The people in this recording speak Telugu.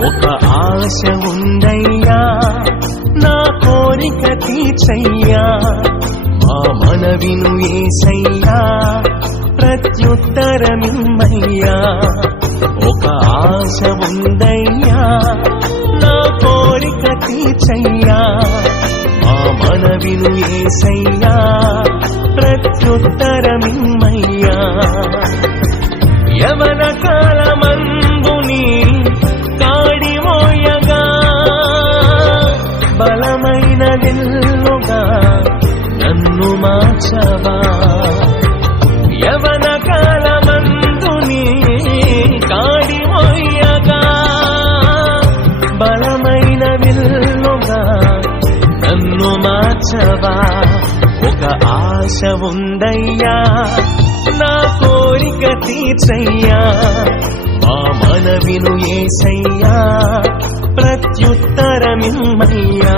ఒక ఆశ ఉందయ్యా నా కోరిక తీర్చయ్యా మా మనవిను యేసయ్యా ప్రత్యుత్తరమిమ్మయ్యా ఒక ఆశ ఉందయ్యా నా కోరిక తీర్చయ్యా మా మనవిను యేసయ్యా ప్రత్యుత్తరమిమ్మయ్యా యవన కాలమందుని కాడిమోయగా బలమైన విల్లుగా నన్ను మార్చవా యవన కాలమందుని కాడిమోయగా బలమైన విల్లుగా నన్ను మార్చవా ఒక ఆశ ఉందయ్యా నా కోరిక తీర్చయ్యా మా మనవిను యేసయ్యా ప్రత్యుత్తరమిమ్మయ్యా